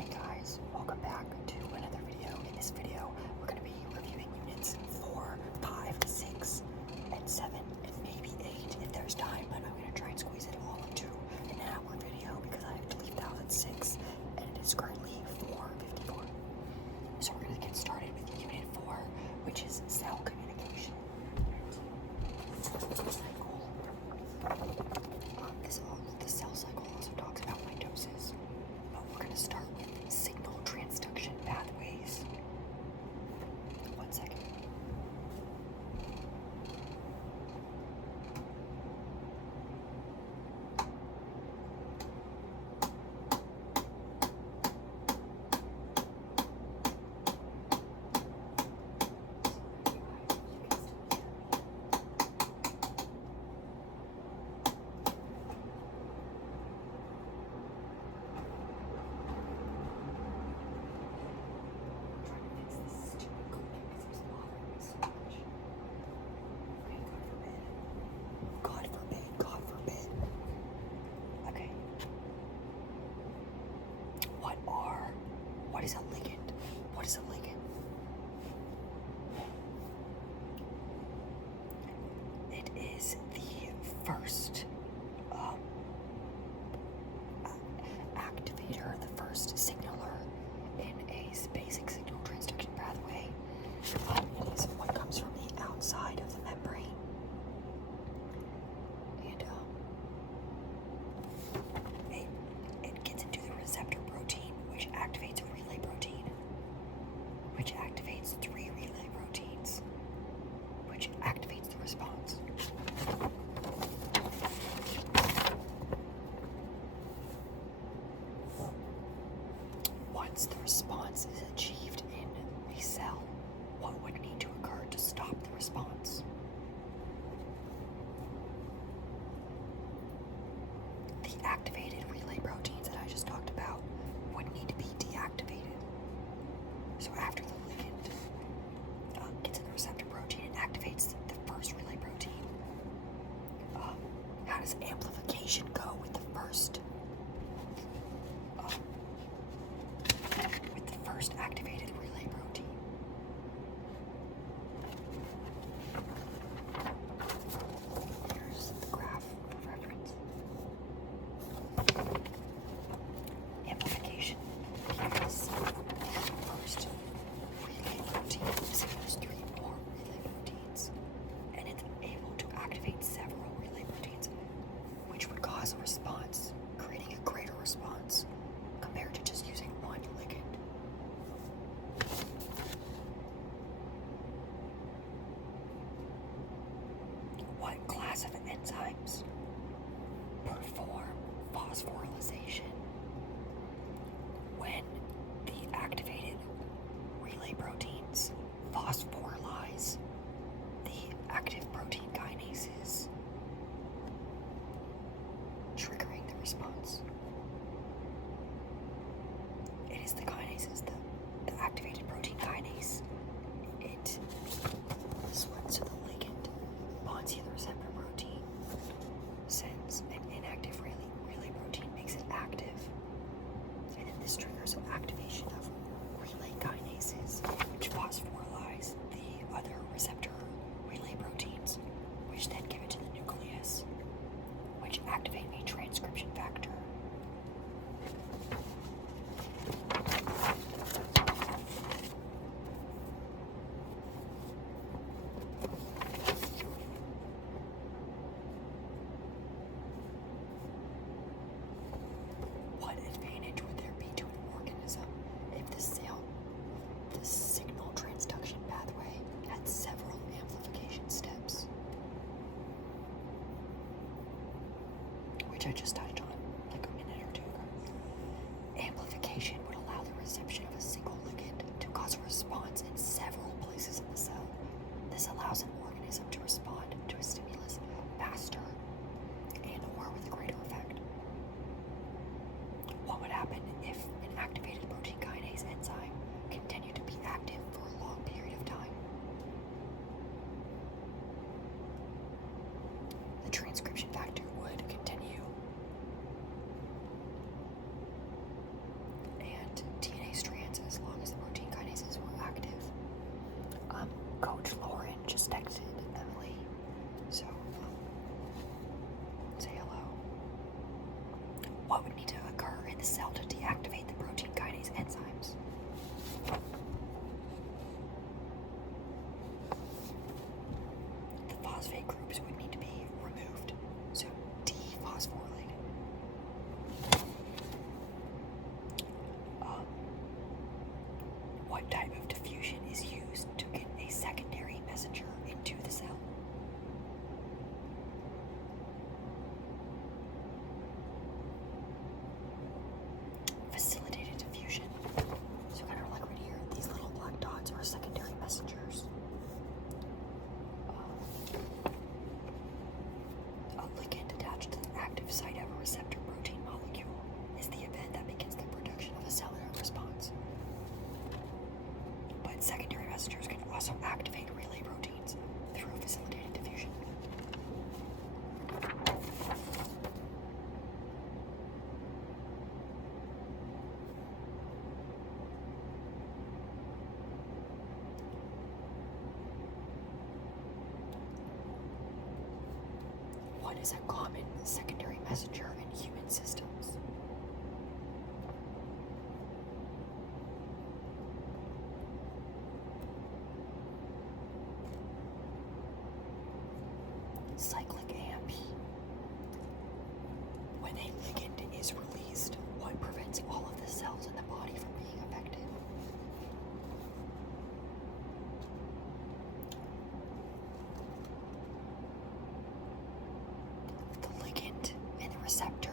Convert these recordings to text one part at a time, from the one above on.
Hey guys, welcome back to another video. In this video, we're going to be reviewing units 4, 5, 6, and 7, and maybe 8 if there's time, but I'm going to try and squeeze it all into an hour video because I have to leave the house at 6, and it is currently 4:54. So we're going to get started with unit 4, which is cell communication. The cell cycle also talks about mitosis, but we're going to start with signal transduction pathways. 1 second. God forbid. Okay. What is a ligand? What is a ligand? It is the first activator, the first signaler in a basic signal transduction pathway. It is what comes from the outside of the membrane. And it gets into the receptor protein, which activates a relay protein, which activates 3 relay proteins, which activates the response. Once the response is achieved in a cell, what would need to occur to stop the response? The activated relay proteins that I just talked about would need to be deactivated. So after the ligand gets in the receptor protein, it activates the first relay protein. How does amplification go with the first activated relay protein? Here's the graph for reference. Amplification is the first relay protein signals 3 more relay proteins, and it's able to activate several relay proteins, which would cause a response, creating a greater response compared to just using one ligand. What class of enzymes perform phosphorylation when the activated relay proteins phosphorylize the active protein kinases, triggering the response? It is the kinases, the activated protein kinase. It swims to the ligand, bonds to the receptor protein, sends an inactive relay protein, makes it active, and then this triggers an activation of relay kinases, which phosphorylize the other receptor relay proteins, which then give it to the nucleus, which activate a transcription factor. What advantage would there be to an organism if the signal transduction pathway had several amplification steps, which I just touched on like a minute or two ago? Amplification would allow the reception of a single ligand to cause a response in several places in the cell. This allows an organism to respond to a stimulus faster and or with a greater effect. What would happen if an activated protein kinase enzyme continued to be active for a long period of time? The transcription factor would continue, and cut DNA strands as long as the protein kinases were active. Coach Lauren just texted Emily, so say hello. What would need to occur in the cell to deactivate the protein kinase enzymes? The phosphate groups would need to be removed, so dephosphorylated. What type of diffusion is used to get a secondary messenger into the cell? Facilitated diffusion. So kind of like right here, these little black dots are secondary messengers. A ligand attached to the active site of a receptor protein molecule is the event that begins the production of a cellular response. But secondary messengers can also activate relay proteins through facilitated diffusion. What is a common secondary messenger in human systems? Cyclic AMP. When a ligand is released, what prevents all of the cells in the body from being affected? The ligand and the receptor,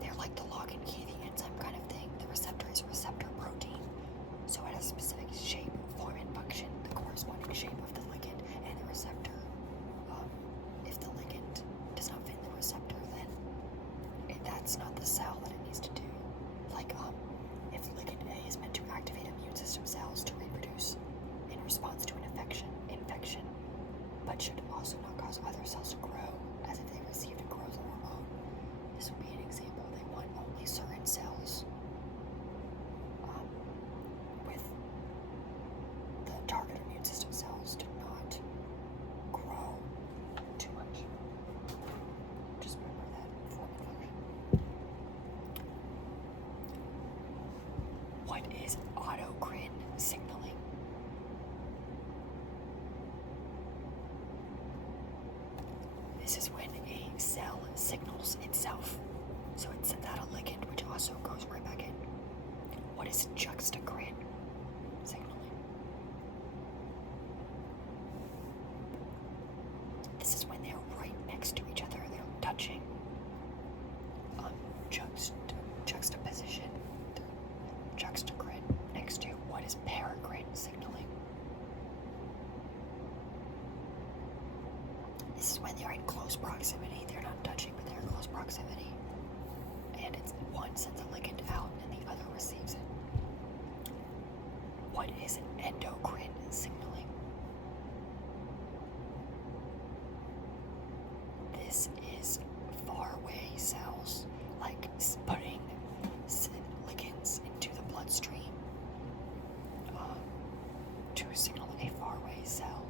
they're like the lock and key, the enzyme kind of thing. The receptor is a receptor protein, so it has a specific shape, form, and function, the corresponding shape of the ligand and the receptor. If the ligand does not fit the receptor, then that's not the cell that it needs to do. Like, if ligand A is meant to activate immune system cells to reproduce in response to an infection, but should also not cause other cells to grow, as if they received a growth hormone. This would be an example. They want only certain cells with the target immune system cells to not grow too much. Just remember that form and function. What is autocrine signaling? This is when a cell signals itself. So it sends out a ligand, which also goes right back in. What is juxtacrine signaling? This is when they're right next to each other, they're touching. Juxtaposition, juxtacrine next to. What is paracrine signaling? This is when they're in close proximity, they're not touching, but they're in close proximity. And it's one sends a ligand out and the other receives it. What is endocrine signaling? This is faraway cells, like putting ligands into the bloodstream to signal a faraway cell.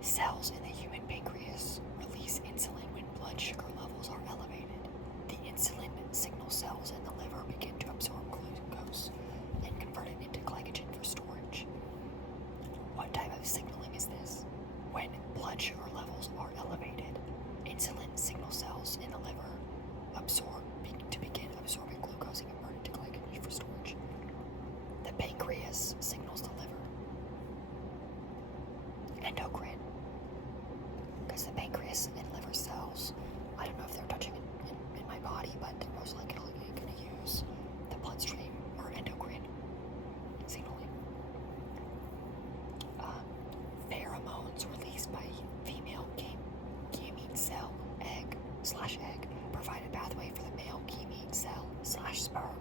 Cells in the human pancreas release insulin when blood sugar levels are elevated. The insulin signal cells in the liver begin to absorb glucose and convert it into glycogen for storage. What type of signaling is this? When blood sugar levels are elevated, insulin signal cells in the liver begin absorbing glucose and convert it to glycogen for storage. The pancreas signals the liver. Endocrine. Because the pancreas and liver cells, I don't know if they're touching in my body, but they're most likely going to use the bloodstream or endocrine signaling. Pheromones released by female gamete cell egg provide a pathway for the male gamete cell/sperm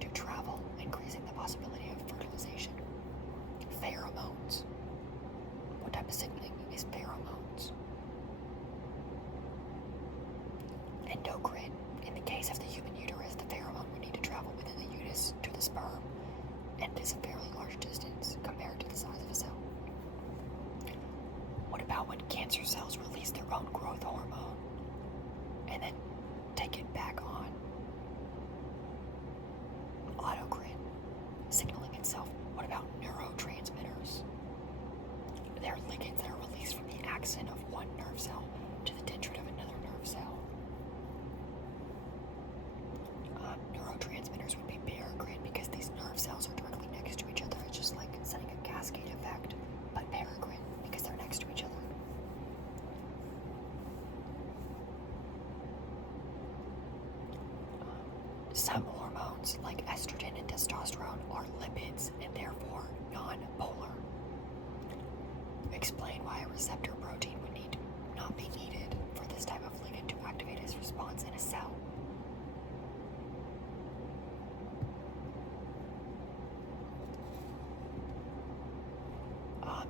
to travel, increasing the pheromones. What type of signaling is pheromones? Endocrine. In the case of the human uterus, the pheromone would need to travel within the uterus to the sperm, and it is a fairly large distance compared to the size of a cell. What about when cancer cells release their own growth hormone and then take it back on? Autocrine, signaling itself. What about neurotransmitters? They are ligands that are released from the axon of one nerve cell to the dendrite of another nerve cell. Neurotransmitters would be paracrine because these nerve cells are directly next to each other. It's just like setting a cascade effect, but paracrine because they're next to each other. Some hormones, like estrogen and testosterone, are lipids and therefore non-polar. Explain why a receptor protein would not be needed for this type of ligand to activate its response in a cell.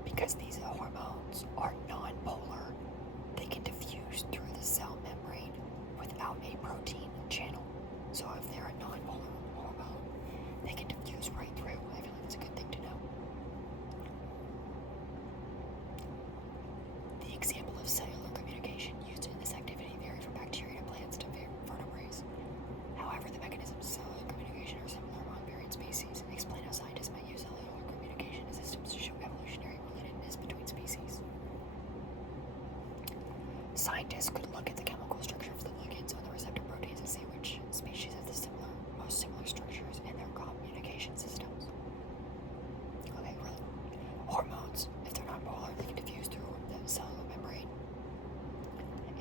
Because these hormones are non-polar, they can diffuse through the cell membrane without a protein channel. So if they're a non-polar hormone, they can diffuse right through. I feel like that's a good thing to know. The example of cellular communication used in this activity vary from bacteria to plants to vertebrates. However, the mechanisms of cellular communication are similar among varied species. Explain how scientists might use cellular communication systems to show evolutionary relatedness between species. Scientists could look at the chemical structure of the ligands on the receptor proteins and see which species have the most similar structures in their communication systems. Okay, really. Hormones, if they're non-polar, they can diffuse through the cellular membrane.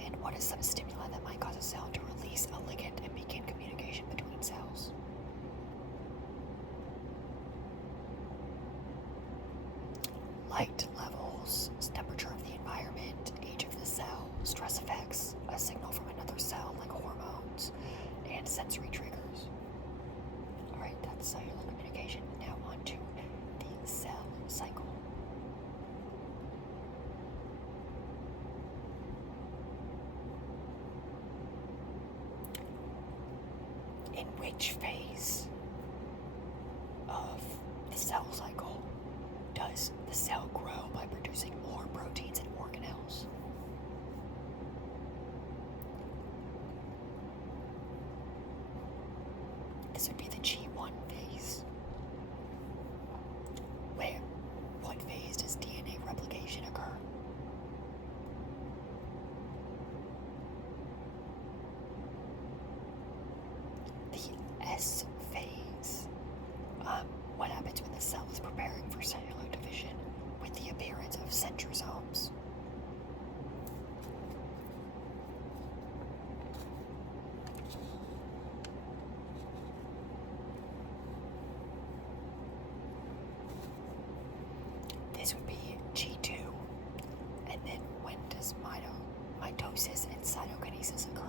And what is some stimuli that might cause a cell to release a ligand and begin communication between cells? Light levels, temperature of the environment, age of the cell, stress effects, a signal from another cell like hormones, and sensory triggers. Alright, that's cellular communication. Now on to the cell cycle. In which phase of the cell cycle does the cell grow by producing more proteins and organelles? This would be the G1 phase. What phase does DNA replication occur? The S phase. What happens when the cell is preparing for cellular division with the appearance of centrosomes? This would be G2. And then when does mitosis and cytokinesis occur?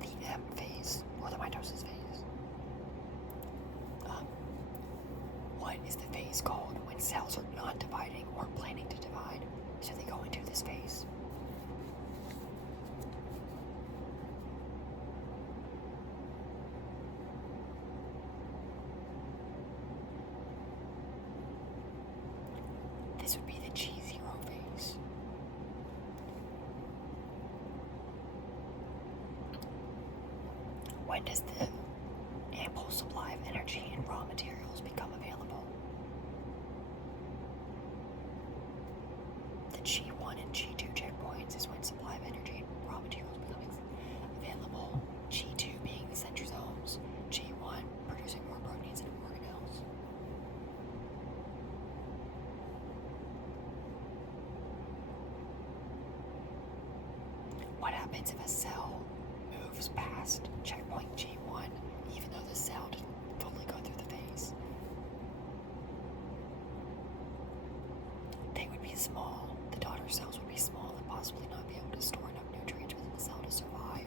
The M phase, or the mitosis phase. What is the phase called when cells are not dividing or planning to divide, so they go into this phase? This would be the G0 phase. When does the ample supply of energy and raw materials become available? The G1 and G2 checkpoints is when supply of energy and raw materials become available. G2 being the centrosomes, G1 producing more proteins and organelles. What happens if a cell moves past checkpoint G1 even though the cell didn't fully go through the phase? They would be small. The daughter cells would be small and possibly not be able to store enough nutrients within the cell to survive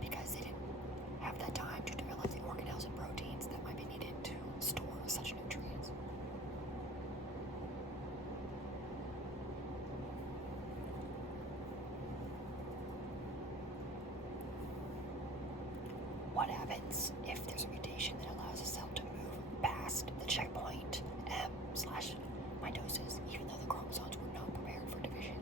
because they didn't have that time to develop the organelles and proteins that might be needed what happens if there's a mutation that allows a cell to move past the checkpoint M/mitosis, even though the chromosomes were not prepared for division?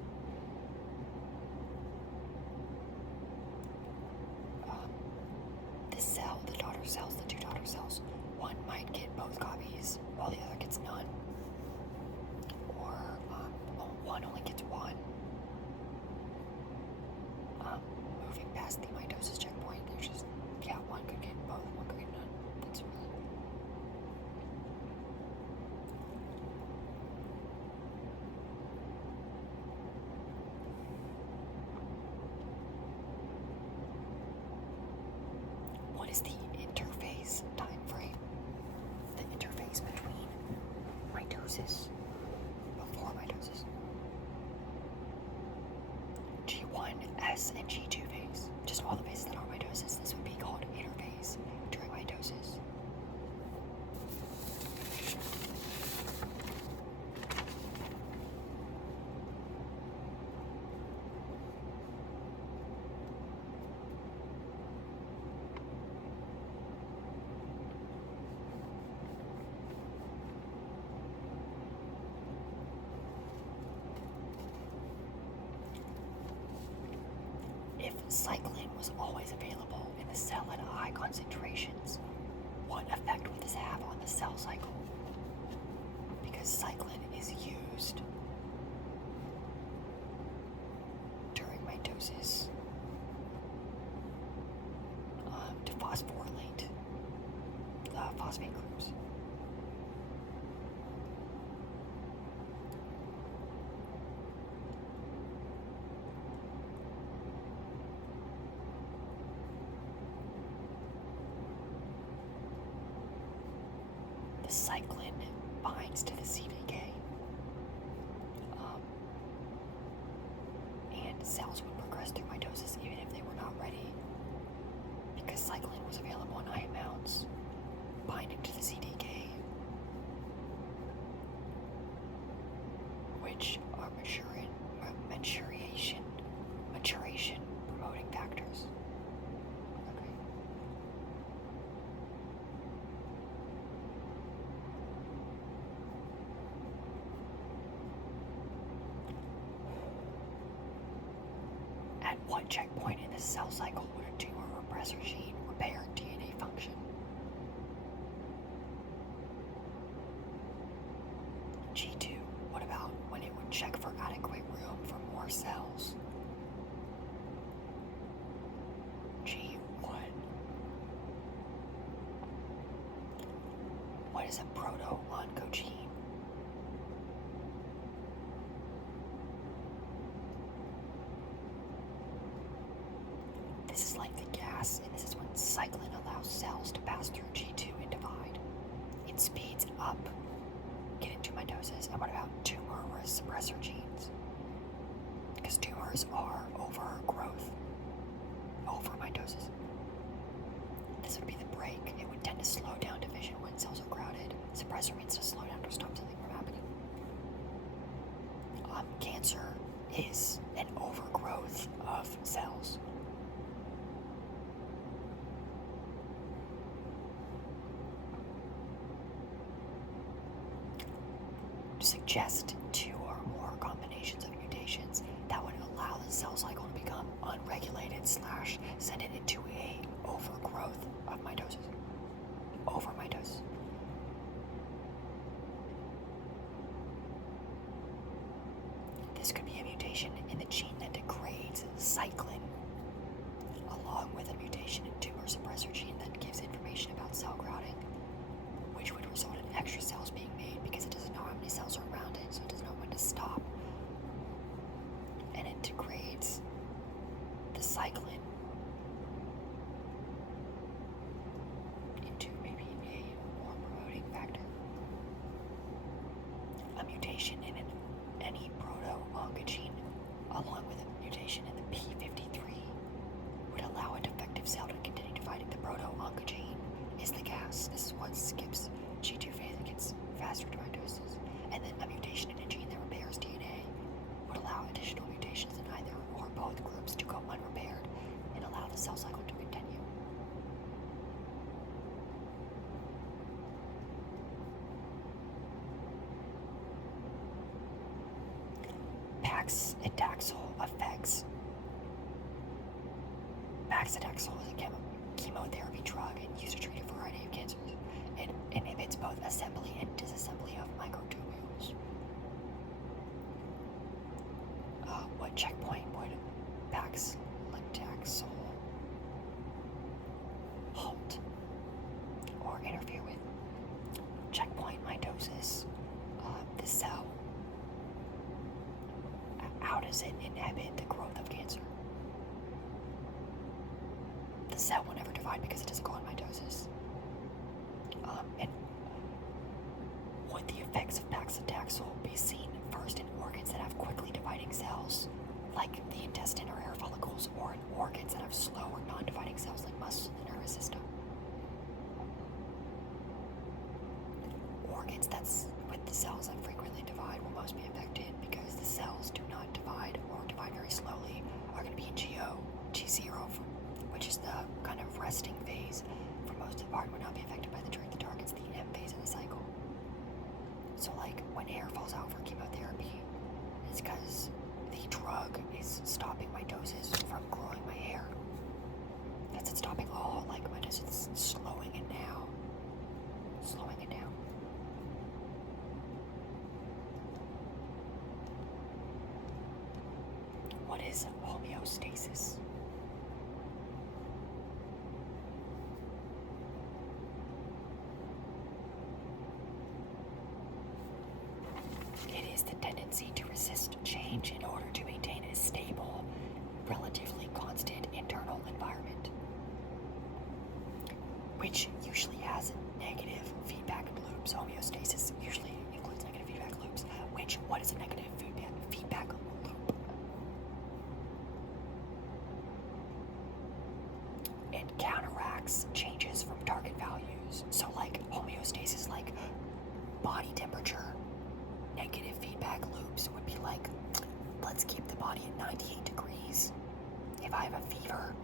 This cell, the daughter cells, the two daughter cells, one might get both copies while the other gets none. Or one only gets one. Moving past the mitosis checkpoint, there's just, one could get both, one could get none. That's really... What is the interface time frame? The interface between mitosis, before mitosis. G1, S, and G2 phase. Just all the phases that are mitosis. This would be called interphase during mitosis. If cyclin was always available in the cell at high concentrations, what effect would this have on the cell cycle? Because cyclin is used during mitosis to phosphorylate phosphate groups. The cyclin binds to the CDK, and cells would progress through mitosis even if they were not ready, because cyclin was available in high amounts, binding to the CDK, which are maturation promoting factors. Okay. At what checkpoint in the cell cycle would a tumor repressor gene repair DNA function? G2, what about when it would check for adequate room for more cells? G1. What is a proto-oncogene? This is like the gas, and this is when cyclin allows cells to pass through G2 and divide. It speeds up, get into mitosis. And what about tumor suppressor genes? Because tumors are overgrowth, over mitosis. This would be the break. It would tend to slow down division when cells are crowded. Suppressor means to slow down or stop something from happening. Cancer is an overgrowth of cells. Suggest two or more combinations of mutations that would allow the cell cycle to become unregulated / send it into a overgrowth of mitosis. Over mitosis. This could be a mutation in the gene that degrades cyclin, along with a mutation in tumor suppressor gene that gives information about cell crowding, which would result in extra cells being made because it doesn't know how many cells are around it, so it doesn't know when to stop. And it degrades the cyclin into maybe a more promoting factor. A mutation in any proto-oncogene, along with a mutation in the P53, would allow a defective cell to continue dividing. The proto-oncogene is the gas. This is what skips G2 phase and gets faster to mitosis. And then a mutation in a gene that repairs DNA would allow additional mutations in either or both groups to go unrepaired and allow the cell cycle to continue. effects. Paclitaxel is a chemotherapy drug and used to treat a variety of cancers. It inhibits both assembly and disassembly of microtubules. What checkpoint would paclitaxel halt or interfere with? Checkpoint mitosis. The cell. How does it inhibit the growth of cancer? The cell will never divide because it doesn't go on mitosis. And would the effects of paclitaxel be seen first in organs that have quickly dividing cells, like the intestine or hair follicles, or in organs that have slow or non-dividing cells, like muscles and the nervous system? Organs with the cells that frequently divide will most be affected because the cells do not divide or divide very slowly, are going to be in G0, which is the kind of resting phase for most of the part, will not be affected by the drug that targets the M phase of the cycle. So like when hair falls out for chemotherapy, it's because the drug is stopping mitosis from growing my hair. That's it, stopping all like mitosis, slowing it down. What is homeostasis? It is the tendency to resist change in order to maintain a stable, relatively constant internal environment, which usually has negative feedback loops. Homeostasis usually includes negative feedback loops. What is a negative feedback loop? It counteracts changes from target values. So like homeostasis, like body temperature, negative feedback loops would be like, let's keep the body at 98 degrees. If I have a fever,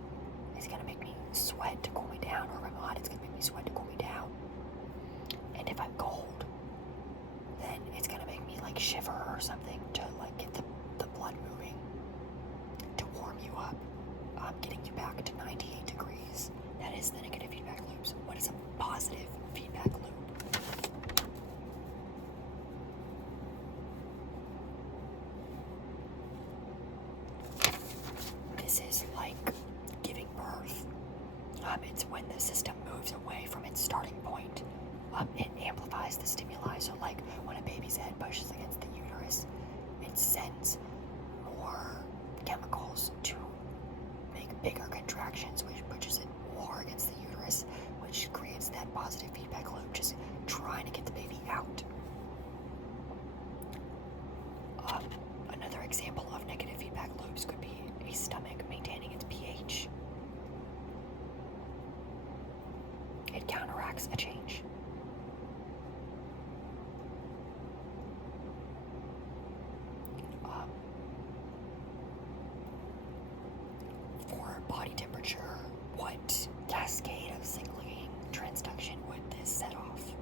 it's going to make me sweat to cool me down, or if I'm hot, it's going to make me sweat to cool me down. And if I'm cold, then it's going to make me like shiver or something to like get the blood moving to warm you up, getting you back to 98 degrees. That is the negative feedback loops. What is a positive feedback loop? This is like giving birth. It's when the system moves away from its starting point. It amplifies the stimuli. So like when a baby's head pushes against the uterus, it sends more chemicals to make bigger contractions, which pushes it more against the uterus, which creates that positive feedback loop, just trying to get the baby out. Another example of negative feedback loops could be a stomach maintaining its pH. It counteracts a change. For body temperature, what cascade of signaling transduction would this set off?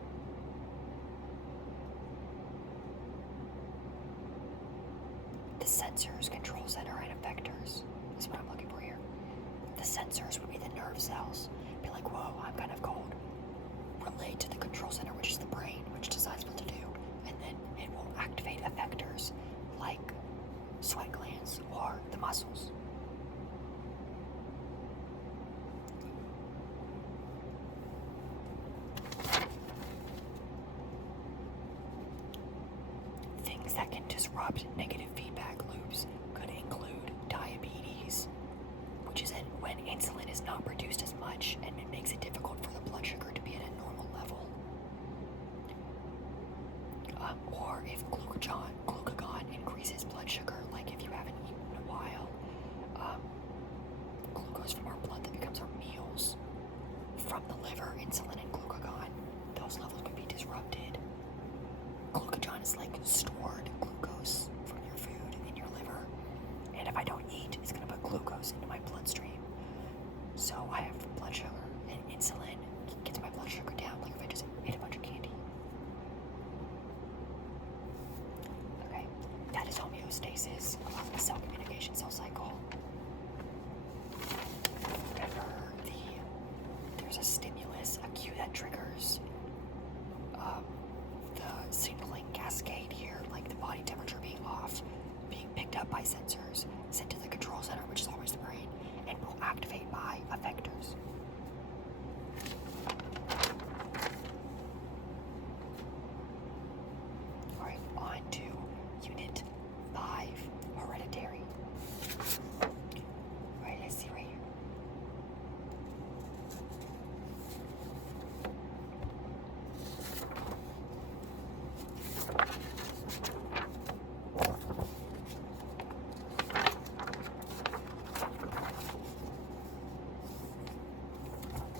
The sensors, control center, and effectors is what I'm looking for here. The sensors would be the nerve cells. Be like, whoa, I'm kind of cold. Relate to the control center, which is the brain, which decides what to do. And then it will activate effectors like sweat glands or the muscles. Things that can disrupt negative feedback loops could include diabetes, which is when insulin is not produced as much and it makes it difficult for the blood sugar to be at a normal level. Or if glucagon increases blood sugar, like if you haven't eaten in a while, glucose from our blood that becomes our meals, from the liver, insulin and glucagon, those levels could be disrupted. Glucagon is like stored glucose from your food in your liver, and if I don't eat, it's going to put glucose into my bloodstream, so I have blood sugar there's a stimulus, a cue that triggers the signaling cascade here, like the body temperature being off, being picked up by sensors, sent to the control center, which is always the brain, and will activate by effectors. Alright, on to Unit 5, hereditary. Alright, let's see right here.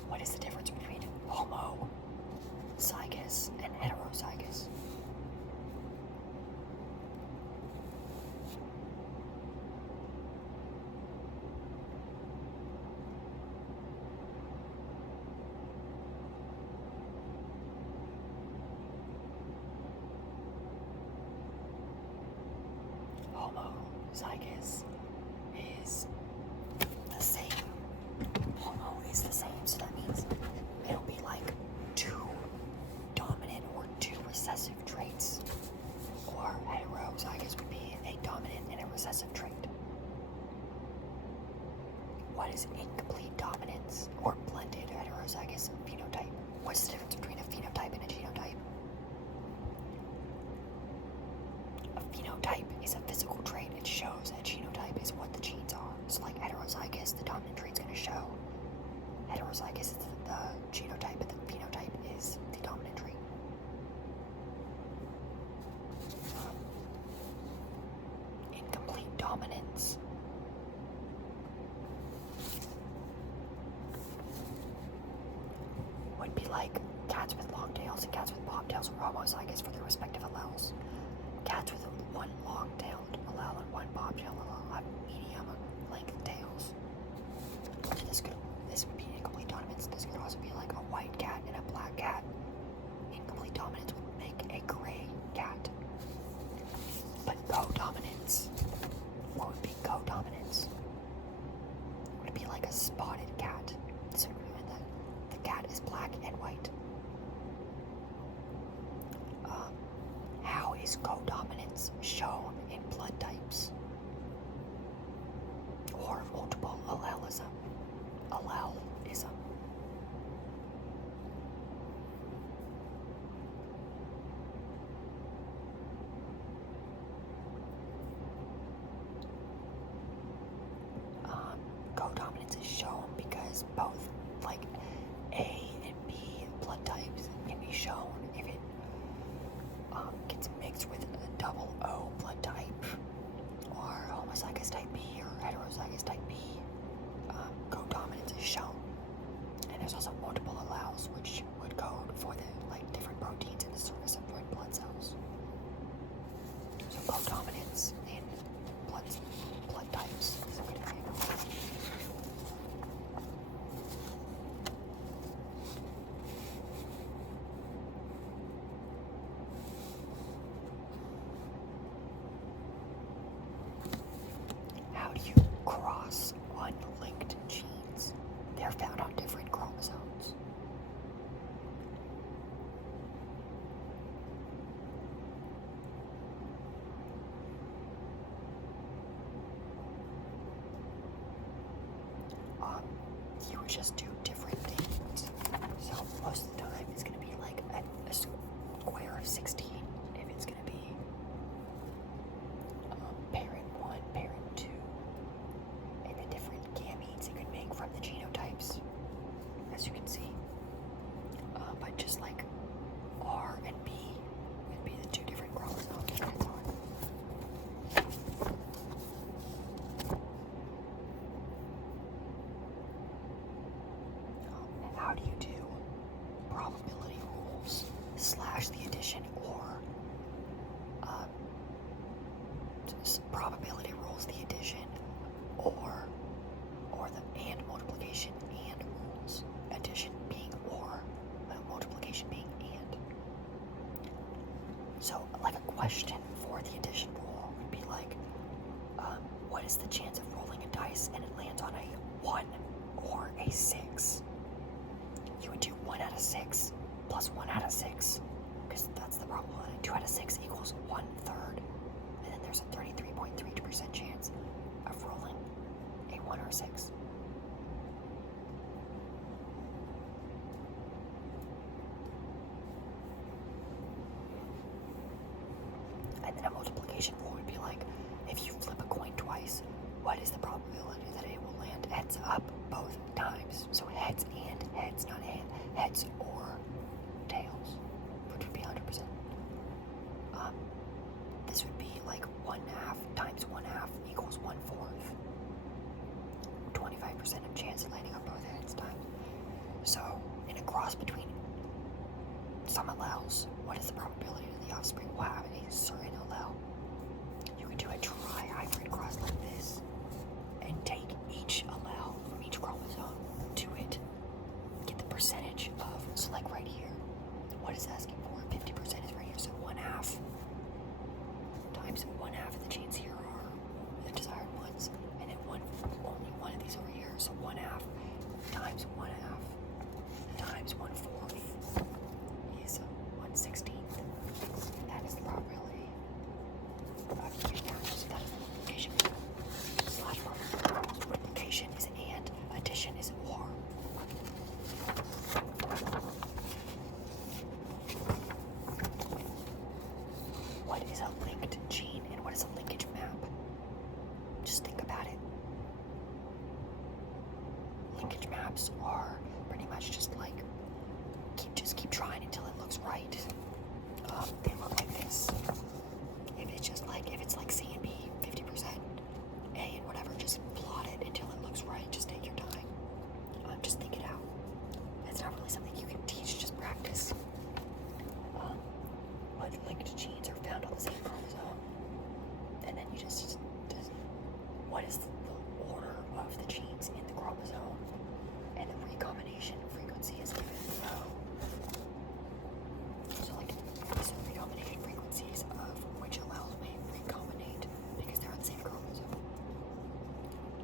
What is the difference between homozygous and heterozygous? Homozygous is the same. Homo is the same, so that means it'll be like two dominant or two recessive traits. Or heterozygous would be a dominant and a recessive trait. What is incomplete dominance or blended heterozygous phenotype? What's the difference between a phenotype and a genotype? A phenotype is a physical trait. It shows. A genotype is what the genes are. So like heterozygous, the dominant trait's going to show. Heterozygous is the genotype, and the phenotype is the dominant trait. Incomplete dominance. Would be like cats with long tails and cats with bobtails are homozygous for their respective alleles. Cats with one long-tailed allele and one bobtail allele have medium length tails. This would be incomplete dominance. This could also be like a white cat and a black cat. Incomplete dominance would make a gray cat. But codominance, what would be codominance? Would it be like a spotted cat? This would mean that the cat is black and white. How is codominance shown in blood types? Or multiple allelism? Allelism. Codominance is shown because both like A and B blood types can be shown if it gets mixed with a double O blood type or homozygous type B or heterozygous type B. Codominance is shown, and there's also multiple alleles which would code for the like different proteins in the surface of red blood cells. So codominance in blood types is a good example. How do you cross unlinked genes? They're found on different chromosomes. You would just do different things. So most of the time it's going to be like a square of 16 if it's going to be parent 1, parent 2, and the different gametes it could make from the genotypes, as you can see. But just like R and B would be the two different chromosomes that it's on. How do you do probability rules / the addition or probability rules the addition or the and multiplication and rules, addition being or, multiplication being and. So like a question for 6 plus 1 out of 6, because that's the probability. 2 out of 6 equals 1/3, and then there's a 33.32% chance of rolling a 1 or a 6. And then a multiplication rule would be like, if you flip a coin twice, what is the probability that it will land heads up both times? So heads and heads, not heads or tails, which would be 100%. This would be like 1/2 times 1/2 equals 1/4. 25% of chance of landing on both heads times. So in a cross between some alleles, what is the probability that the offspring will have a certain allele? You could do a tri-hybrid cross like this and take each allele from each chromosome to it, get the percentage of, so like right here, what is asking for? 50% is right here, so 1/2 times 1/2 of the genes here are the desired ones, and then only one of these over here, so 1/2 times 1/2 times 1/4 is 1/16. That is the probability of getting that. So that is the multiplication slash formula. Multiplication is and, addition is or. What is a linked gene and what is a linkage map? Just think about it. Linkage maps are pretty much just like keep trying until it looks right. They look like this. If it's like C and B, 50%, A and whatever, just plot it until it looks right. Just take your time. Just think it out. It's not really something you can teach, just practice. What linked genes are found on the same chromosome, and then you just what is the order of the genes in the chromosome, and the recombination frequency is given below. So like these are recombination frequencies of which alleles may recombinate because they're on the same chromosome.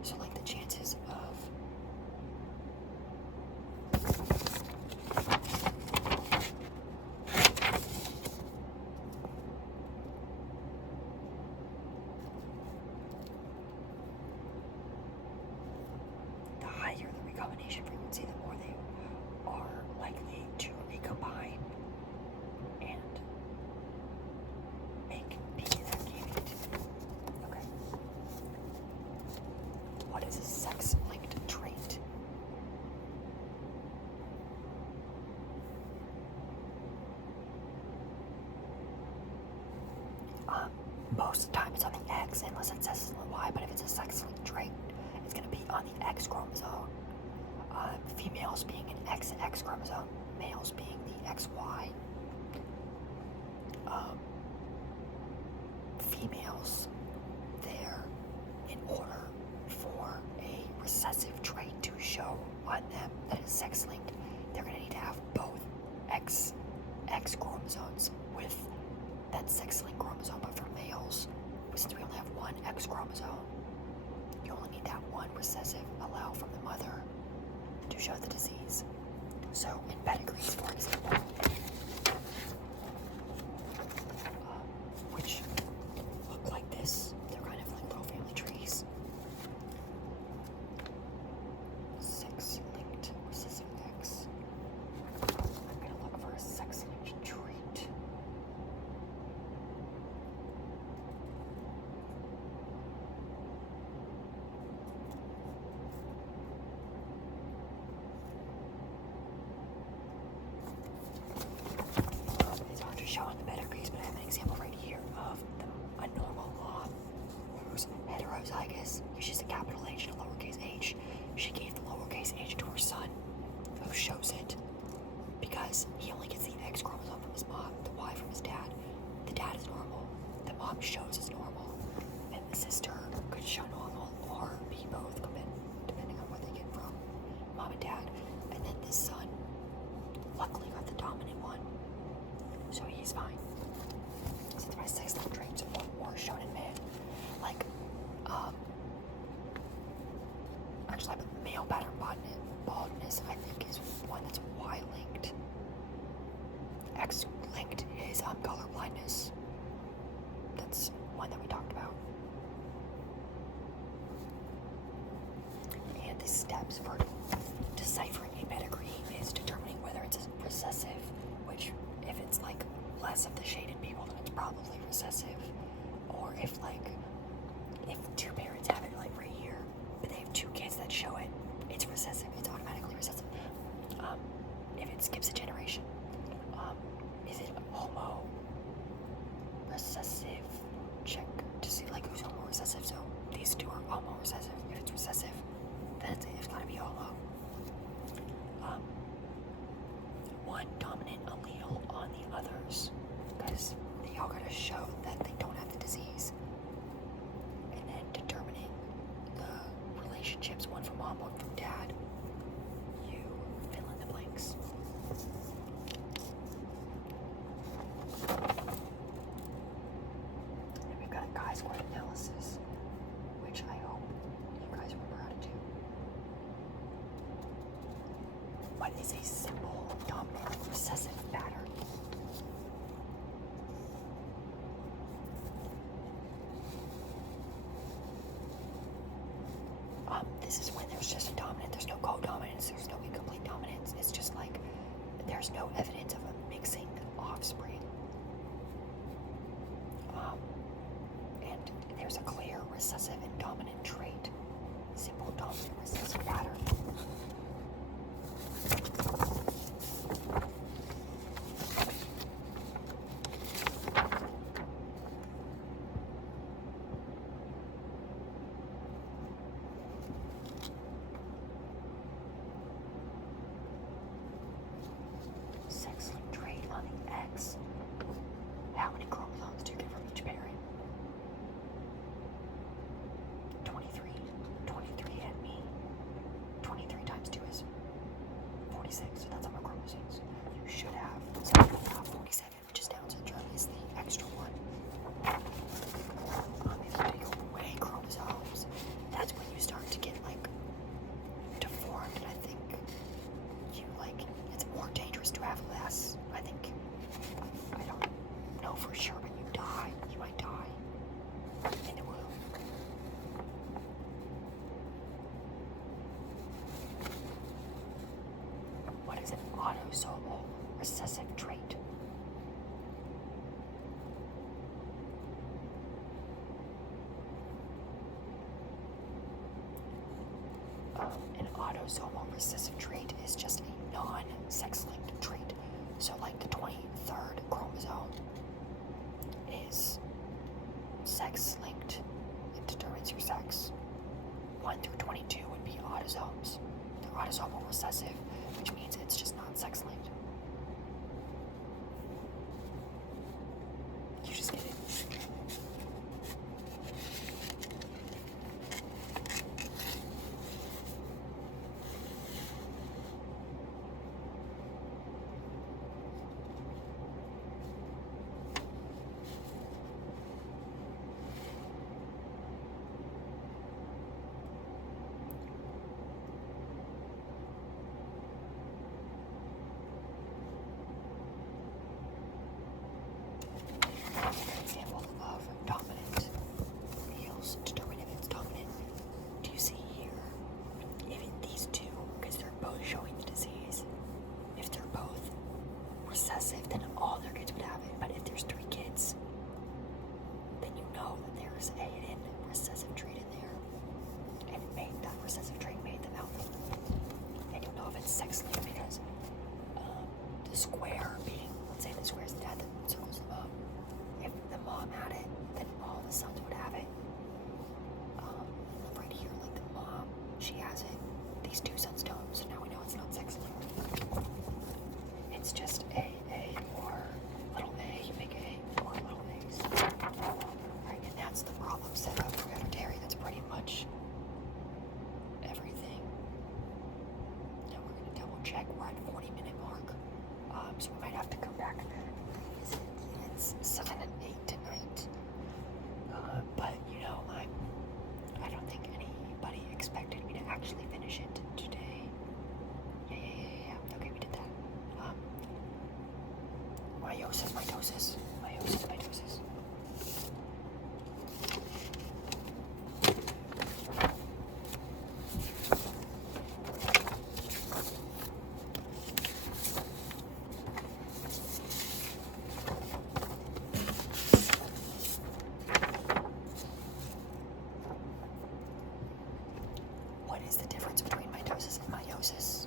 So like the chances of the higher the recombination frequency, the more they are likely to recombine and make B that candidate. Okay. What is a sex-linked trait? Most of the time it's on the X unless it says it's on the Y, but if it's a sex-linked trait, it's going to be on the X chromosome. Females being an XX chromosome, males being the XY. Females, they're in order for a recessive trait to show on them that is sex-linked, they're going to need to have both X chromosomes with that sex-linked chromosome. But for males, since we only have one X chromosome, you only need that one recessive allele from the mother to show the disease. So in pedigrees, for example, which look like this, they're kind of like little family trees. Sex-linked recessive X. I'm gonna look for a sex-linked trait. It's hard to show on the pedigrees, but I have an example right here of a normal mom who's heterozygous. She's a capital H and a lowercase h. She gave the lowercase h to her son, who shows it because he only gets the X chromosome from his mom, the Y from his dad. The dad is normal, the mom shows as normal, and the sister could show normal or be both, depending on where they get from mom and dad. And then this son luckily got the dominant one, so he's fine. Since my sex-linked traits are more shown in men, like actually, male pattern baldness I think is one that's Y-linked. color blindness. That's one that we talked about. And the steps for deciphering a pedigree is determining whether it's recessive, which if it's like less of the shaded people, then it's probably recessive. Or if two parents have it like right here, but they have two kids that show it, it's recessive. It's automatically recessive. If it skips a generation, is it homo recessive? Check to see like who's homo recessive. So these two are homo recessive. If it's recessive, then it's gotta be homo. One dominant allele on the others, because they all gotta show that they don't have the disease. And then determining the relationships, one from mom, one from dad. You fill in the blanks. And we've got a chi-square analysis, which I hope you guys remember how to do. What is a simple dominant recessive pattern? This is when there's just a dominant, there's no co-dominance, there's no incomplete dominance. It's just like there's no evidence of a mixing offspring. And there's a clear recessive and dominant trait. Simple dominant recessive pattern. Sex-linked trait on the X. How many chromosomes do you get from each parent? 23. 23 and me. 23 times 2 is 46. So that's how many chromosomes you should have. So you have 47, which is Down syndrome, is the extra one. If you take away chromosomes, that's when you start to get like deformed, and I think it's more dangerous to have less. I think, I don't know for sure, but you might die in the womb. What is an autosomal recessive trait? An autosomal recessive trait is just a non-sex-linked trait. So like the 23rd chromosome is sex-linked. It determines your sex. 1 through 22 would be autosomes. They're autosomal recessive, which means it's just not sex-linked. You just get it. An example of dominant alleles. Determine if it's dominant. Do you see here? Even these two, because they're both showing the disease, if they're both recessive, then all their kids would have it. But if there's 3 kids, then you know that there's a hidden recessive trait in there. And that recessive trait made them out. And you'll know if it's sex-linked because the square being, let's say the square is the dad that circles the mom. If the mom had it, then all the sons would have it. Right here, like the mom, she has it. These 2 sons don't, so now we know it's not sex-linked. It's just A or little a, big A, or little a's. Right, and that's the problem set up for hereditary. That's pretty much everything. Now we're going to double check. We're at 40-minute mark. So we might have to come back. It's 7 and 8 tonight. But you know, I don't think anybody expected me to actually finish it today. Yeah. Okay, we did that. My Meiosis, mitosis. Meiosis, mitosis. What is the difference between mitosis and meiosis?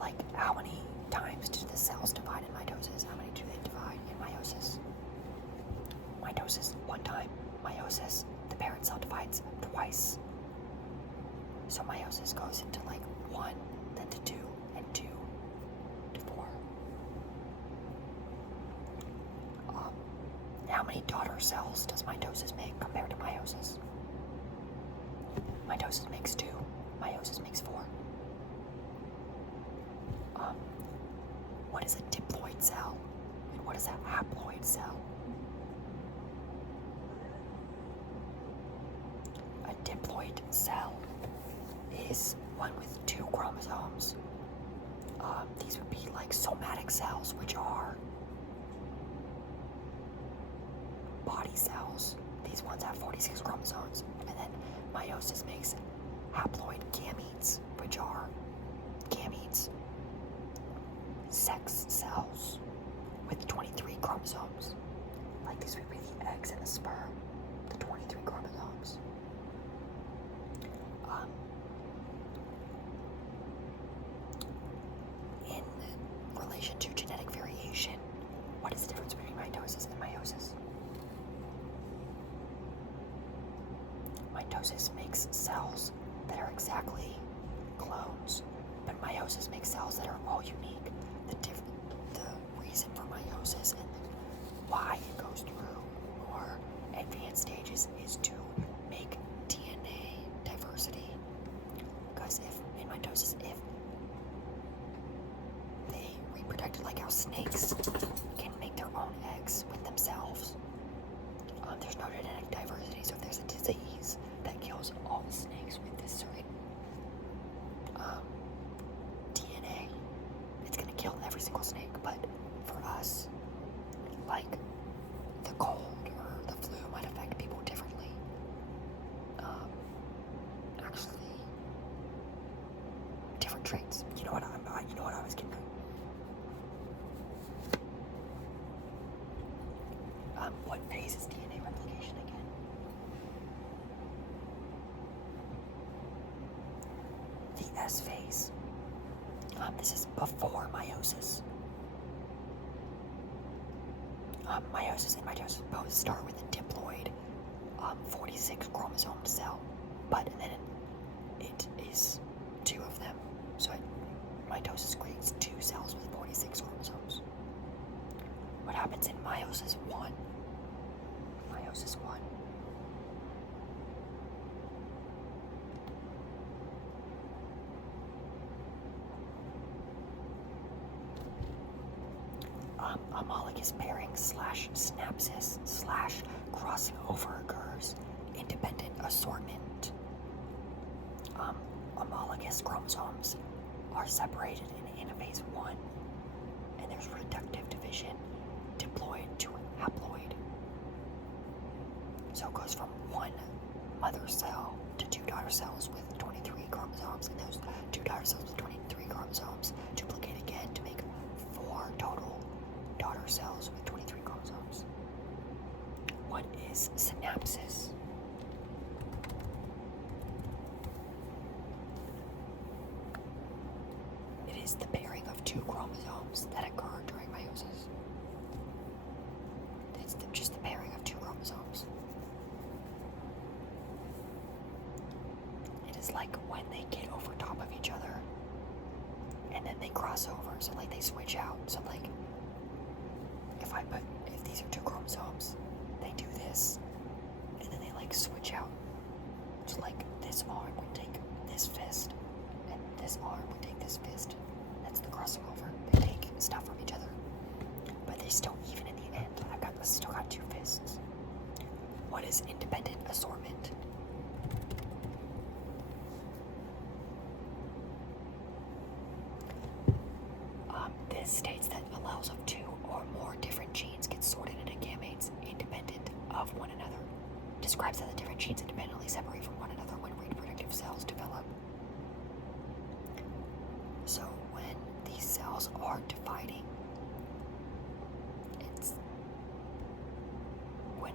Like, how many times do the cells divide in mitosis? How many do they divide in meiosis? Mitosis, one time. Meiosis, the parent cell divides twice. So meiosis goes into like 1, then to 2, and 2 to 4. How many daughter cells does mitosis make compared to meiosis? Mitosis makes 2, meiosis makes 4. What is a diploid cell? And what is a haploid cell? A diploid cell is one with 2 chromosomes. These would be like somatic cells, which are body cells. These ones have 46 chromosomes. And then meiosis makes haploid gametes, which are gametes, sex cells with 23 chromosomes. Like these would be the eggs and the sperm, the 23 chromosomes. In relation to genetic variation, what is the difference between mitosis and meiosis? Mitosis makes cells that are exactly clones, but meiosis makes cells that are all unique. The reason for meiosis and why it goes through more advanced stages is to make DNA diversity. Because if in mitosis, if they reproduced like how snakes can make their own eggs with themselves, there's no genetic diversity. So if there's a disease that kills all the snakes with this certain DNA, it's gonna kill every single snake. But for us, like the cold or the flu might affect people differently. Actually, different traits. You know what I was getting at. What phase is DNA replication again? The S phase. This is before meiosis. Meiosis and mitosis both start with a diploid 46 chromosome cell, but then it is 2 of them. So mitosis creates 2 cells with 46 chromosomes. What happens in meiosis 1? Meiosis 1. Homologous pairing / synapsis / crossing over occurs. Independent assortment. Homologous chromosomes are separated in anaphase 1, and there's reductive division, diploid to haploid. So it goes from 1 mother cell to 2 daughter cells with 23 chromosomes, and those 2 daughter cells with 23 chromosomes duplicate again to make 4 total daughter cells with 23 chromosomes. What is synapsis? It is the pairing of 2 chromosomes that occur during meiosis. It's just the pairing of 2 chromosomes. It is like when they get over top of each other and then they cross over, so like they switch out. So like if these are 2 chromosomes, they do this, and then they like switch out. So like this arm would take this fist, and this arm would take this fist. That's the crossing over. They take stuff from each other, but they still even in the end. I still got 2 fists. What is independent assortment? states that alleles of 2 or more different genes get sorted into gametes independent of one another. Describes how the different genes independently separate from one another when reproductive cells develop. So when these cells are dividing, it's when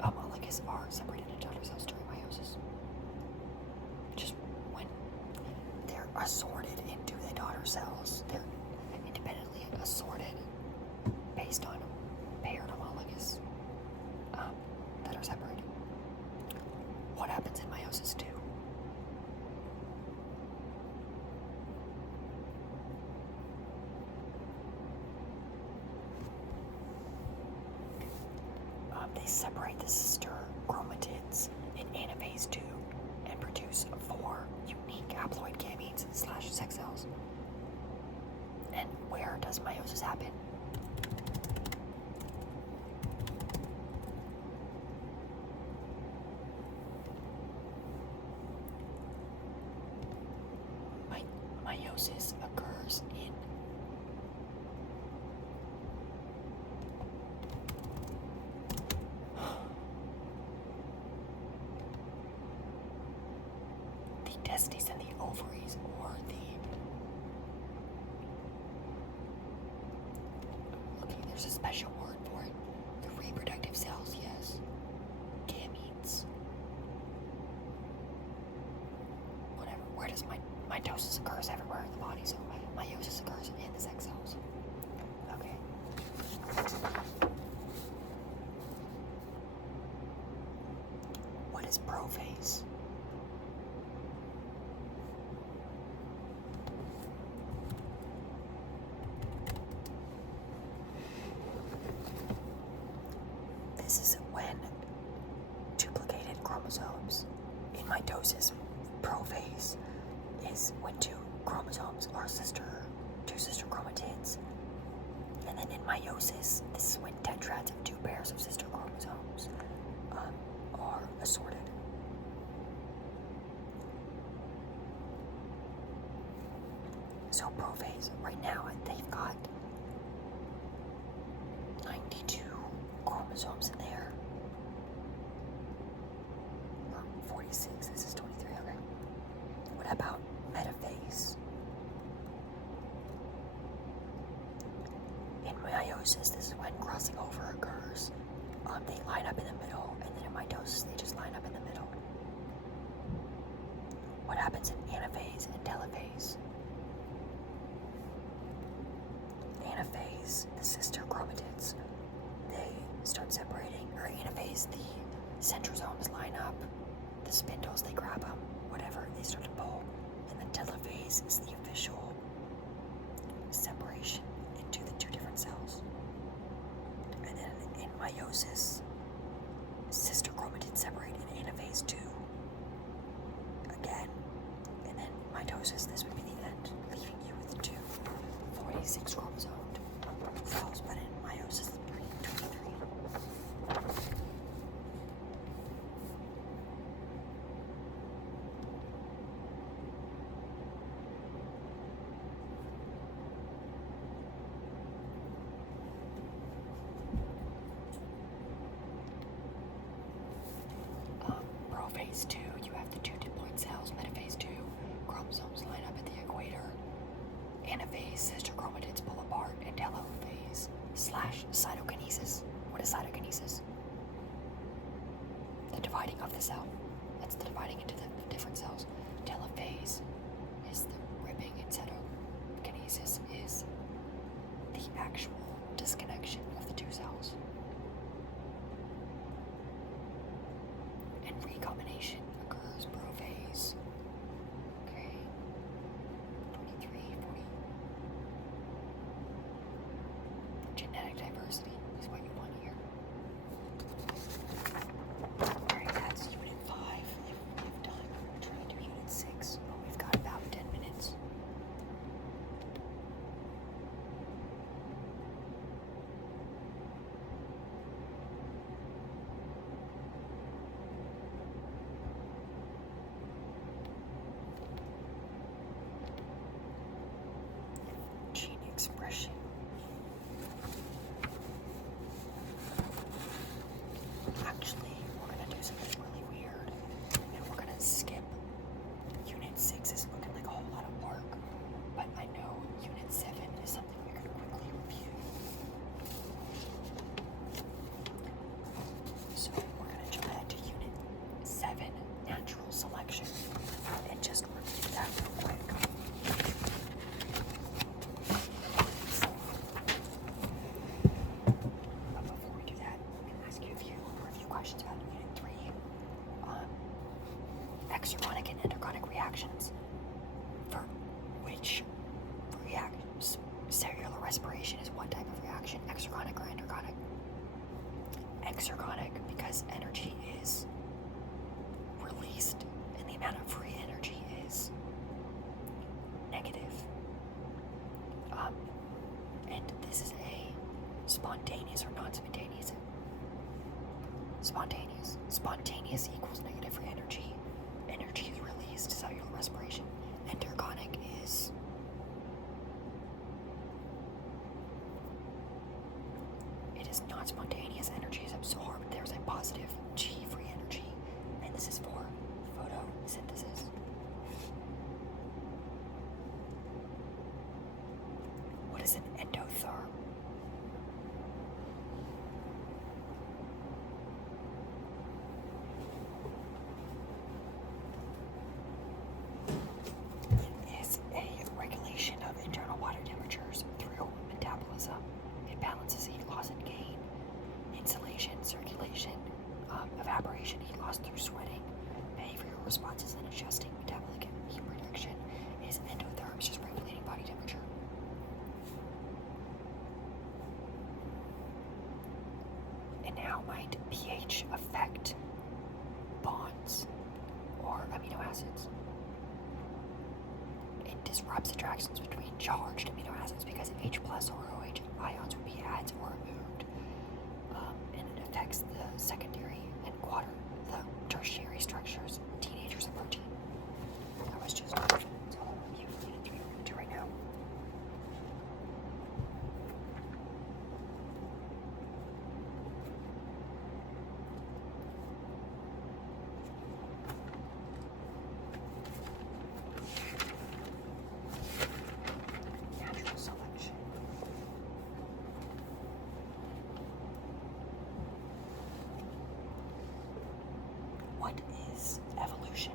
homologous are separated into daughter cells during meiosis. Just when they're assorted into the daughter cells, they're independently assorted based on paired homologous that are separated. What happens in meiosis 2? They separate the sister chromatids in anaphase 2 and produce 4 unique haploid gametes / sex cells. And where does meiosis happen? Meiosis occurs in the testes and the ovaries, or there's a special word for it. The reproductive cells, yes. Gametes. Whatever. Where does mitosis occurs everywhere in the body, so meiosis occurs in the sex cells. Okay. What is prophase? This is when duplicated chromosomes in mitosis. Prophase is when 2 chromosomes are two sister chromatids. And then in meiosis, this is when tetrads of 2 pairs of sister chromosomes are assorted. So prophase, right now, they've got 92 chromosomes in there. Or 46, this is 23, okay. What about metaphase? In meiosis, this is when crossing over occurs. They line up in the middle, and then in mitosis, they just line up in the middle. What happens in anaphase and telophase? Anaphase, the sister chromatids, they start separating, or anaphase, the centrosomes line up, the spindles, they grab them, whatever, they start to pull, and then telophase is the official separation into the 2 different cells. And then in meiosis, sister chromatids separate in anaphase 2 again, and then mitosis, this would be the end, leaving you with 2 46 chromosomed cells, but in meiosis 23. Prophase 2, you have the 2 diploid cells. Metaphase 2, chromosomes line up at the equator. Anaphase, sister chromatids pull apart. And telophase / cytokinesis. What is cytokinesis? The dividing of the cell. That's the dividing into the different cells. Telophase is the ripping, and cytokinesis is the actual disconnection of the 2 cells. And recombination occurs prophase. Okay. 23, 40. Genetic diversity is what you want here. Alright, that's unit 5. If we have time, we're trying to do unit 6, but we've got about 10 minutes. Gene expression. exergonic and endergonic reactions, for which cellular respiration is one type of reaction, exergonic or endergonic. Exergonic because energy is released and the amount of free energy is negative. And this is a spontaneous or non-spontaneous. Spontaneous. Spontaneous equals negative free energy. Energy is released, cellular respiration. Endergonic is not spontaneous, energy is absorbed. There's a positive G free energy, and this is for photosynthesis. What is an endotherm? It is a regulation of internal body temperatures through metabolism. It balances heat loss and gain, insulation, circulation, evaporation, heat loss through sweating, behavioral responses, and adjusting metabolic heat production. It is endotherms, just regulating body temperature. And how might pH affect bonds or amino acids? It disrupts interactions between charged amino acids because H plus or OH ions would be added or removed, and it affects the secondary and the tertiary structures, teenagers, and protein. That was just all of you to right now. Natural selection. What is evolution?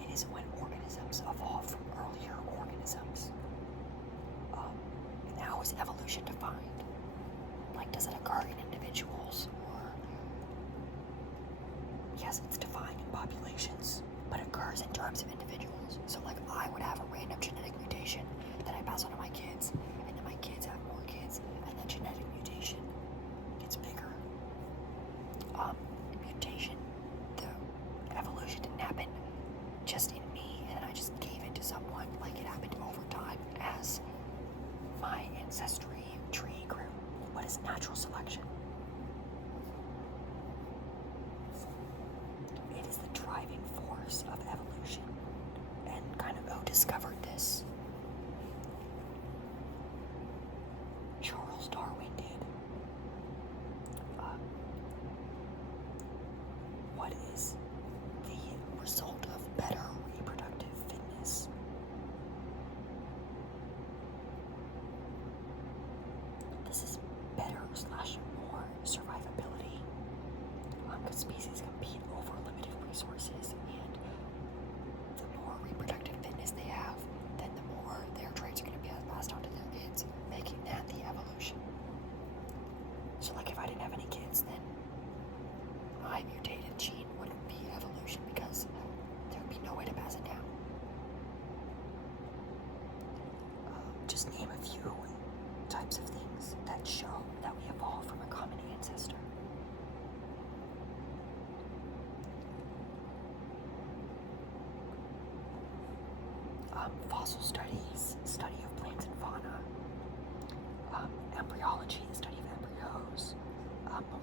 It is when organisms evolve from earlier organisms. And how is evolution defined? Like, does it occur in individuals, or yes, it's defined in populations, but occurs in terms of individuals. So like, I would have a random genetic mutation that I pass on to my kids, and then my kids have more kids, and the genetic mutation gets bigger. Mutation, the evolution didn't happen just in me, and then I just gave it to someone. Like, it happened over time as my ancestry tree grew. What is natural selection? It is the driving force of evolution. And kind of who discovered this? Charles Darwin did. What is the result of better reproductive fitness? This is better / more survivability. Because species compete over limited resources, and the more reproductive fitness they have, then the more their traits are going to be passed on to their kids, making that the evolution. So like, if I didn't have any kids, then my mutated gene wouldn't be evolution because there would be no way to pass it down. Just name a few types of things that show that we evolved from a common ancestor. Fossil studies, study of plants and fauna, embryology, the study of embryos,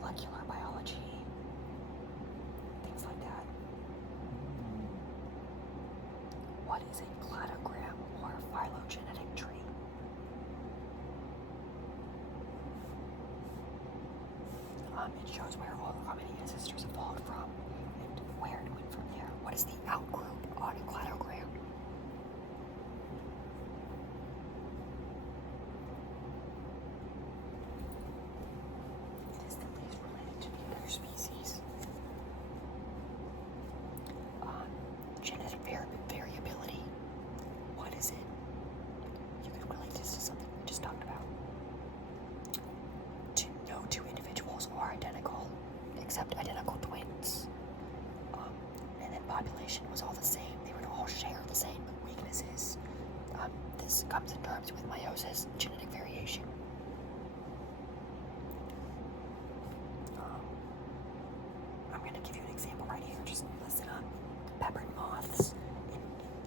molecular biology, things like that. What is a cladogram or phylogenetic tree? It shows where all the common ancestors evolved from and where it went from there. What is the outgroup on a cladogram? It is the least related to the other species. Genetic variability. What is it? You could relate this to something we just talked about. To know except identical twins. And then population was all the same. They would all share the same weaknesses. This comes in terms with meiosis, genetic variation. I'm going to give you an example right here. Just listen up. Peppered moths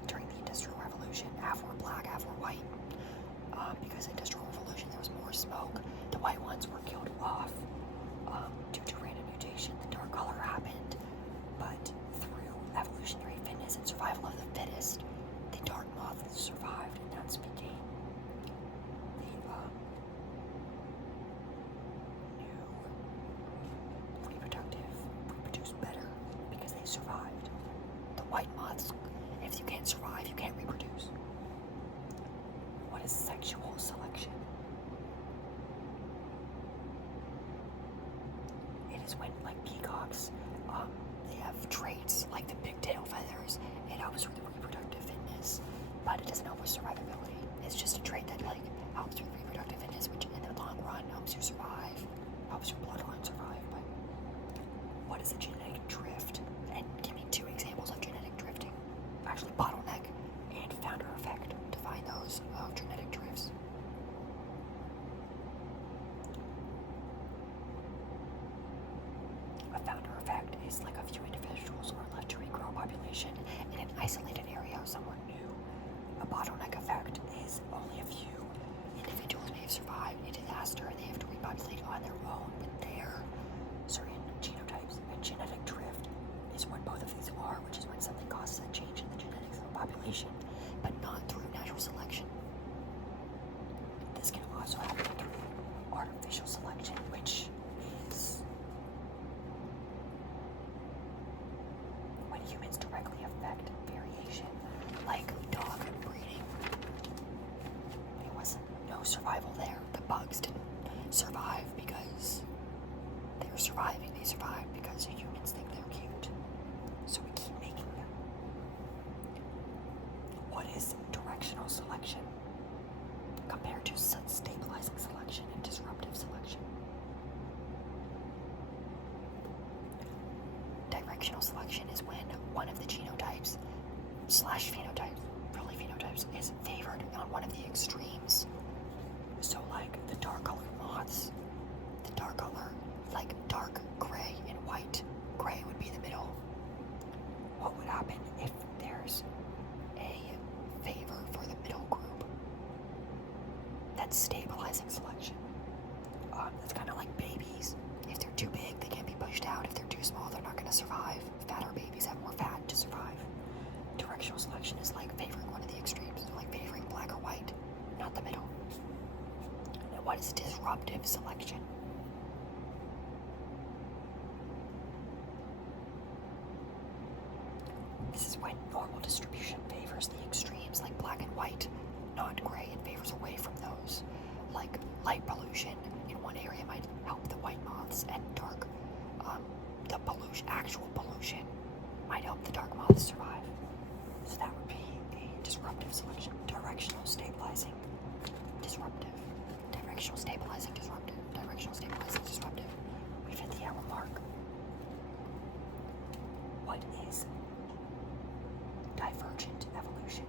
during the Industrial Revolution, half were black, half were white. Because Industrial Revolution there was more smoke, the white ones were killed off due to random mutation. The dark color happened, but through evolutionary fitness and survival of the fittest, the dark moth survived, and that's became the new reproduced better because they survived. The white moths, if you can't survive, you can't reproduce. What is sexual selection? It is when, like peacocks, they have traits like the pigtail feathers. It helps with reproductive fitness, but it doesn't help with survivability. It's just a trait that like helps with reproductive fitness, which in the long run helps you survive, helps your bloodline survive. But what is a genetic drift? And give me 2 examples of genetic drifting. Actually, bottleneck and founder effect. Define those genetic drifts. A founder effect is like a few individuals are left to regrow a population in an isolated area somewhere new. A bottleneck effect is only a few individuals may have survived a disaster and they have to repopulate on their own with their certain genotypes. And genetic drift is what both of these are, which is when something causes a change in the genetics of a population, but not through natural selection. This can also happen through artificial selection, which is when humans directly affect variation, like dog breeding. There wasn't no survival there. The bugs didn't survive because they were surviving. They survived because humans think they're cute. So we keep making them. What is directional selection compared to stabilizing selection and disruptive selection? Directional selection is when one of the genotypes / phenotypes, really phenotypes, is favored on one of the extremes. So like the dark colored moths, the dark color, like dark gray and white. Gray would be the middle. What would happen if there's a favor for the middle group? That's stabilizing selection. It's kind of like babies. If they're too big, they can't be pushed out. If they're too small, they're not going to survive. Fatter babies have more fat to survive. Directional selection is like favoring one of the extremes, so like favoring black or white, not the middle. And what is disruptive selection? This is when normal distribution favors the extremes, like black and white, not gray, and favors away from those. Like light pollution in one area might help the white moths, and dark, the pollution, actual pollution, might help the dark moths survive. So that would be a disruptive selection. Directional stabilizing, disruptive. Directional stabilizing, disruptive. Directional stabilizing, disruptive. We've hit the hour mark. What is divergent evolution?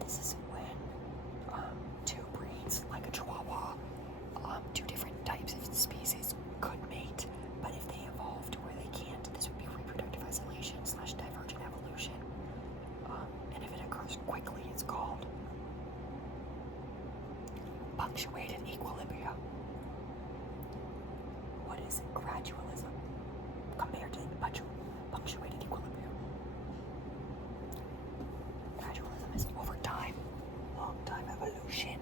This is when two breeds, like a Chihuahua, two different types of species could mate, but if they evolve to where they can't, this would be reproductive isolation / divergent evolution. And if it occurs quickly, it's called punctuated equilibrium. What is gradualism compared to punctuated equilibrium? Gradualism is over time, long time evolution.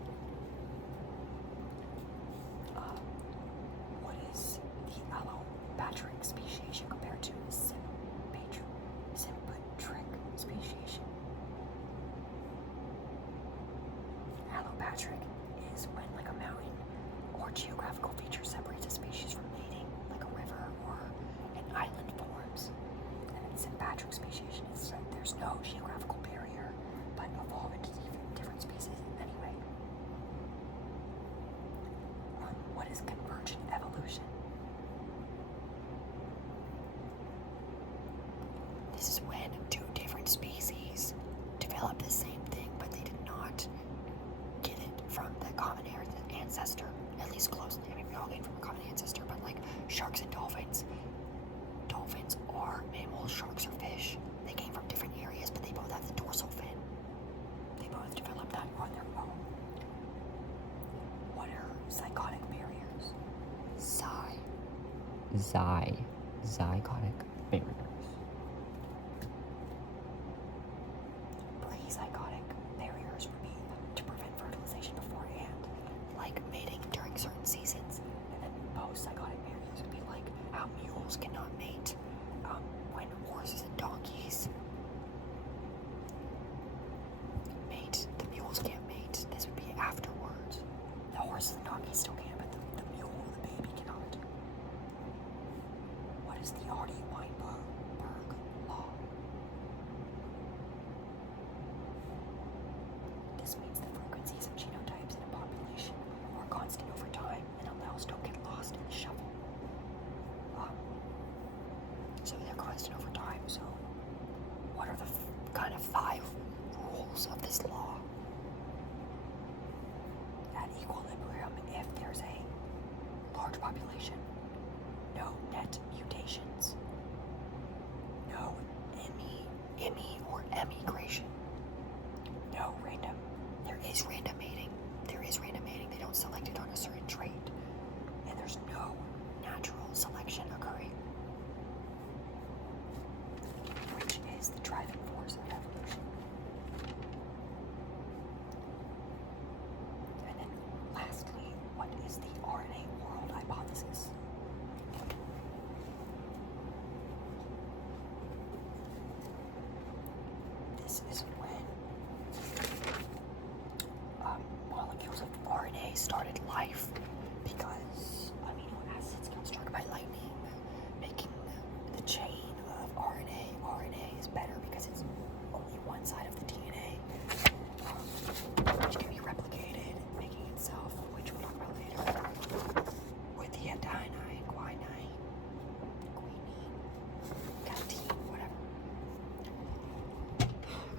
What is the allopatric speciation compared to sympatric speciation? Allopatric is when like a mountain or geographical feature separates a species from mating, like a river or an island forms. And then sympatric speciation is that there's no geographical barrier, but evolve into different different species anyway. What is convergent evolution? This is when two different species develop the same thing, but they did not get it from the common ancestor, at least closely. I mean, we all came from a common ancestor, but like sharks and dolphins. Dolphins are mammals, sharks are fish. They came from different areas, but they both have the dorsal fin. They both developed that on their own. What are zygotic barriers? Zygotic barriers. Pre-zygotic barriers would be to prevent fertilization beforehand, like mating during certain seasons, and then post-zygotic barriers would be like how mules cannot mate when horses and donkeys mate. The mules can't mate. This would be afterwards. The horses and donkeys still can, but the mule, the baby, cannot. What is the Hardy-Weinberg law? This means the frequencies of genotypes in a population are constant over time, and alleles don't get lost in the shuffle. So they're constant over time. So what are the kind of 5 rules of this law? At equilibrium, if there's a large population, no net mutations, no emi or emigration, no random. There is random mating. They don't select it on a certain trait, and there's no natural selection occurring, which is the driving force of evolution. And then lastly, what is the RNA world hypothesis? This is when molecules of RNA started life, because amino acids got struck by lightning, making the chain of RNA. RNA is better because it's only one side of the DNA, which can be replicated, making itself, which we'll talk about later, with the adenine, guanine, guanine, whatever.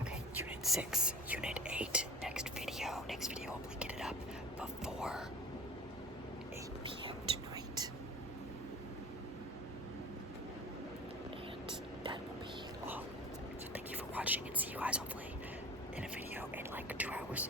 Okay, Unit 6, Unit 8, next video, hopefully get it up before 8 p.m. tonight. And that will be all. So thank you for watching, and see you guys hopefully in a video in like 2 hours.